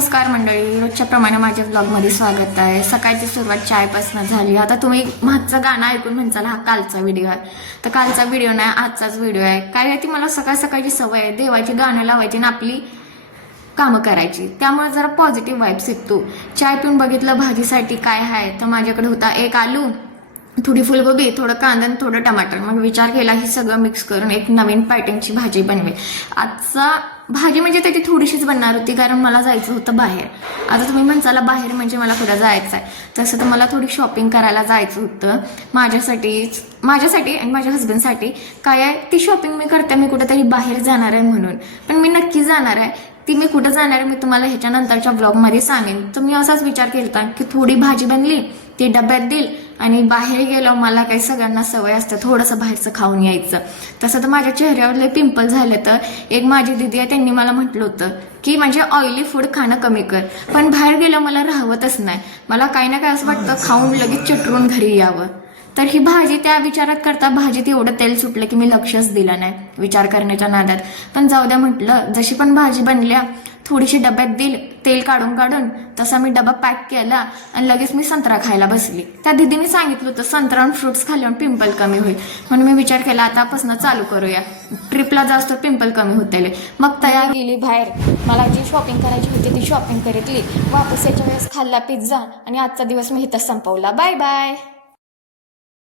नमस्कार मंडळी, रोजच्या प्रमाणे माझ्या ब्लॉगमध्ये स्वागत आहे। सकाळची सुरुवात चायपासून झाली। आता तुम्ही मागचं गाणं ऐकून म्हणसाल हा कालचा व्हिडिओ आहे, तर कालचा व्हिडिओ नाही, आजचाच व्हिडिओ आहे। काय आहे ती मला सकाळ सकाळची सवय आहे देवाची गाणं लावायची आणि आपली कामं करायची, त्यामुळे जरा पॉझिटिव्ह वाईब्स येतो। चाय पिऊन बघितलं भाजीसाठी काय आहे, तर माझ्याकडे होता एक आलू, थोडी फुलगोबी, थोडं कांदा आणि थोडं टमाटर। मग विचार केला हे सगळं मिक्स करून एक नवीन पॅटर्नची भाजी बनवेल। आजचा भाजी म्हणजे त्याची थोडीशीच बनणार होती, कारण मला जायचं होतं बाहेर। आता तुम्ही म्हणसाला बाहेर म्हणजे मला कुठं जायचं आहे, तसं तर मला थोडी शॉपिंग करायला जायचं होतं माझ्यासाठी आणि माझ्या हस्बंडसाठी। काय आहे ती शॉपिंग मी करते, मी कुठेतरी बाहेर जाणार आहे म्हणून, पण मी नक्की जाणार आहे। ती मी कुठं जाणार आहे मी तुम्हाला ह्याच्या नंतरच्या ब्लॉगमध्ये सांगेन। तर मी असाच विचार केला की थोडी भाजी बनली ती डब्यात देईल आणि बाहेर गेलो, मला काही सगळ्यांना सवय असते थोडंसं बाहेरचं खाऊन यायचं। तसं तर माझ्या चेहऱ्यावरले पिंपल झाले, तर एक माझी दीदी आहे त्यांनी मला म्हटलं होतं की म्हणजे ऑइली फूड खाणं कमी कर, पण बाहेर गेलं मला राहवतच नाही, मला काही ना काही असं वाटतं खाऊन लगेच चटरून घरी यावं। तर ही भाजी त्या विचारात करता भाजीत एवढं तेल सुटलं की मी लक्षच दिलं नाही विचार करण्याच्या नादात। पण जाऊ द्या म्हटलं, जशी पण भाजी बनल्या थोडीशी डब्यात देईल तेल काढून काढून, तसा मी डबा पॅक केला आणि लगेच मी संत्रा खायला बसली। त्या दीदीने सांगितलं होतं संत्रा आणि फ्रुट्स खाल्ल्यावर पिंपल कमी होईल, म्हणून मी विचार केला आतापासून चालू करूया, ट्रिपला जास्त पिंपल कमी होते। मग तयार गेली बाहेर, मला जी शॉपिंग करायची होती ती शॉपिंग करीतली, वापस याच्या वेळेस खाल्ला पिझ्झा आणि आजचा दिवस मी इथंच संपवला। Bye bye.